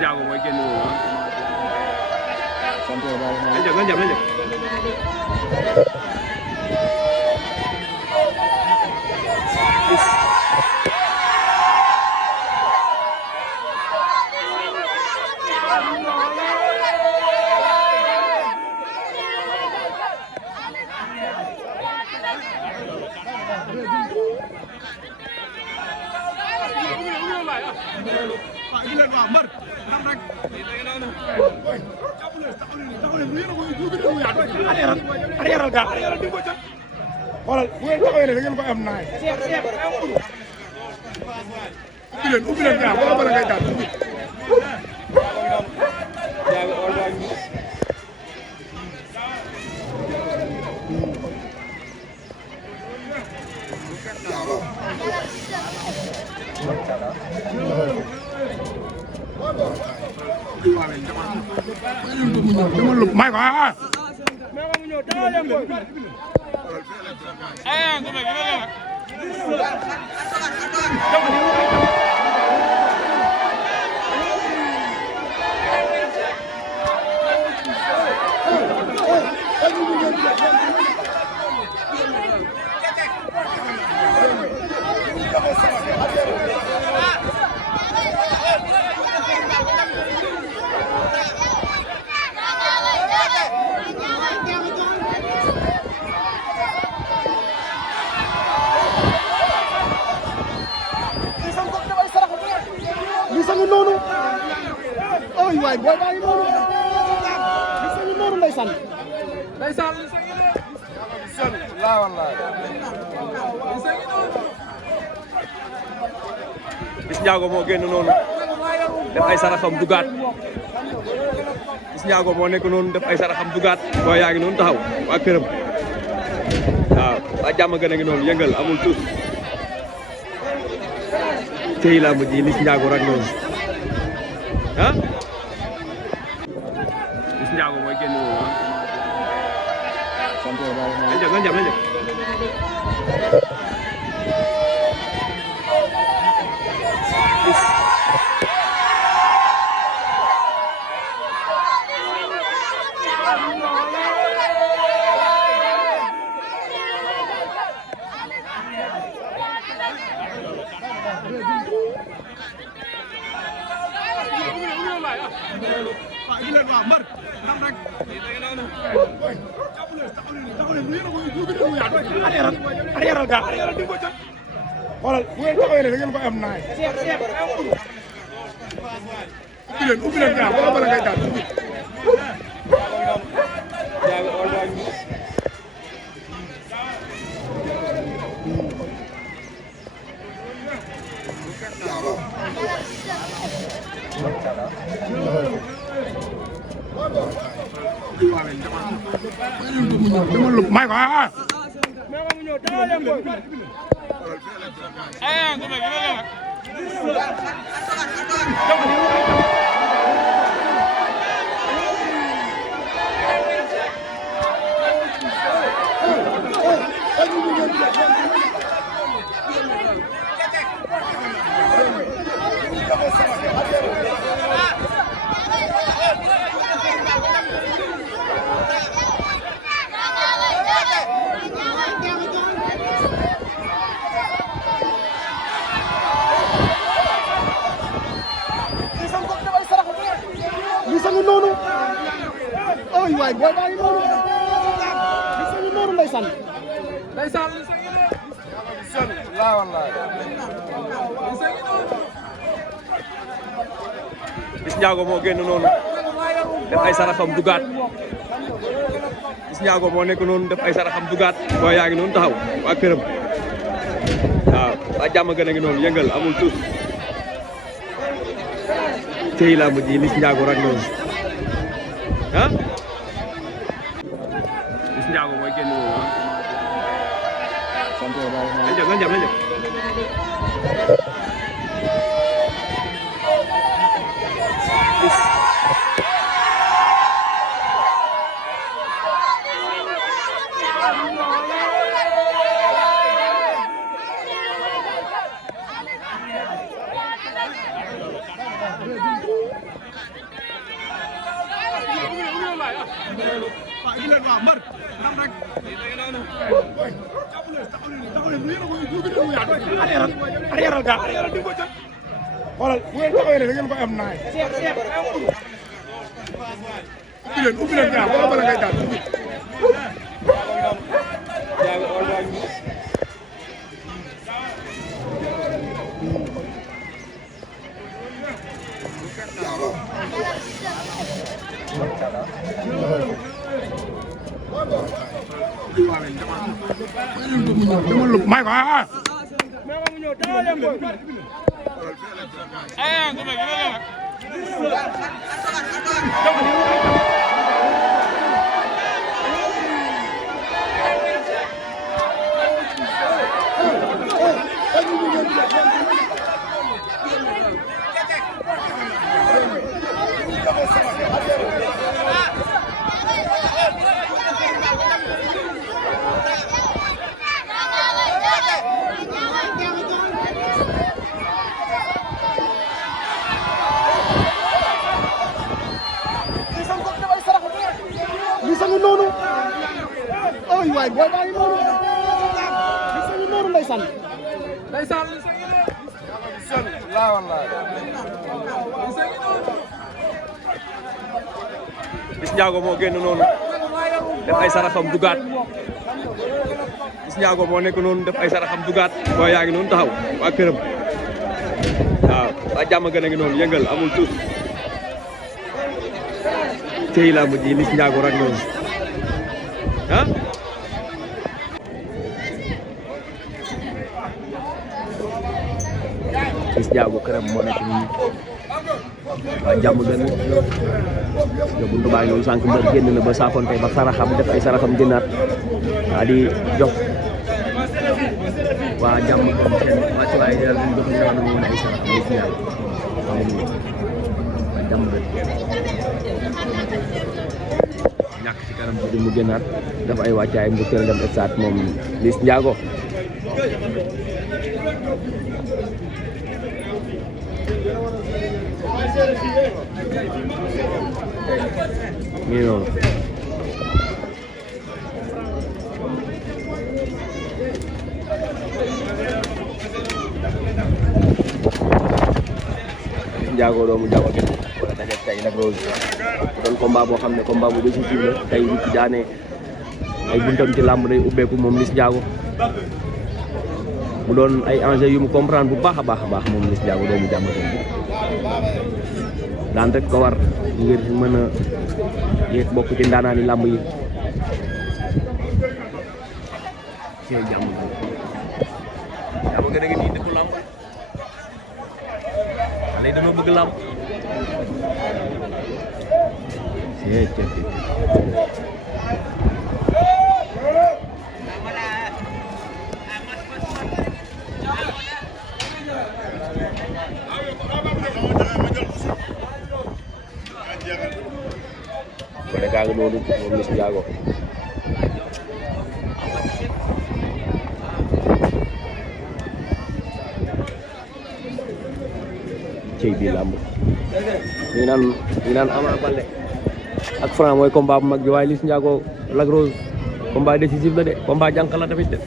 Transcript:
Ndiago mooy génn noonu ah. sant yàlla nañ jëm nañ jëm. arrière ga xoolal bu ngeen taxawee ne da ngeen ko am naay ubbi leen gaa wala bala ngay daal ubbi may ko Liss ngi noonu ay waay booy baa ngi noonu Liss ngi noonu ndeysaan la wallahi Liss Ndiago moo génn noonu def ay saraxam dugaat Liss Ndiago moo nekk noonu def ay saraxam dugaat boo yaa ngi noonu taxaw waa këram waaw waa Diamegeune a ngi noonu yëngal amul tuut tey laa mujj Liss Ndiago rek noonu ah Liss Ndiago mooy génn noonu ah. sant yàlla nañ jëm nañ jëm nañ jëm. arrière ga xoolal bu ngeen taxawee ne da ngeen ko am naay ubbi leen gaa wala bala ngay daal ubbi may ko Liss ngi noonu ay waay booy baa ngi noonu Liss ngi noonu ndeysaan la wallahi Liss Ndiago moo génn noonu def ay saraxam dugaat Liss Ndiago moo nekk noonu def ay saraxam dugaat boo yaa ngi noonu taxaw waa këram waaw waa Diamegeune a ngi noonu yëngal amul tuut tey laa mujj Liss Ndiago rek noonu ah Liss Ndiago mooy génn noonu ah. sant yàlla nañ jëm nañ jëm nañ jëm. arrière gaa arrière di ko jël xoolal bu ngeen taxawee ne da ngeen ko am naay ubbi leen gaa wala bala ngay daal may ko noonu ay waay booy baa ngi noonu Liss ngi noonu ndeysaan la wallahi Liss Ndiago moo génn noonu def ay saraxam dugaat Liss Ndiago moo nekk noonu def ay saraxam dugaat booy yaa ngi noonu taxaw waa këram waaw waa Diamegeune a ngi noonu yëngal amul tuut tey laa mujj Liss Ndiago rek noonu ah Liss Ndiago këram moo nekk nii waa Diamegeune yo buntu baa ngi noonu sànq mbër génn na ba saafonte ba saraxam def ay saraxam génnaat waa di jox waa Diamegeune seen wàccuwaay yi daal di jox ñu ne woon ay saraxam Liss Ndiago waa Diamegeune ñàkk ci kanam bi mu génnaat def ay wàccaay mu teel dem stade moom Liss Ndiago nii noonu Ndiago doomu Diamegeune wala daje tey nag loolu doon combat boo xam ne combat bu décisif la tey bu ci daanee ay buntam ci làmb day ubbeeku moom Liss Ndiago mu doon ay enjeux yu mu comprendre bu baax a baax moom Liss Ndiago doomu Diamegeune bi daan rek ko war ngir mën a yéeg bokk ci ndaanaani làmb yi ci Diamegeune a ngi nii dëkku làmb xale yi dañoo bëgg làmb wala gaa ngi noonu moom Liss Ndiago cey bi làmb ñu naan Ama Baldé ak Franc mooy combat bu mag bi waaye Liss Ndiago Lac Rose combat décisif la de combat jànq la tamit de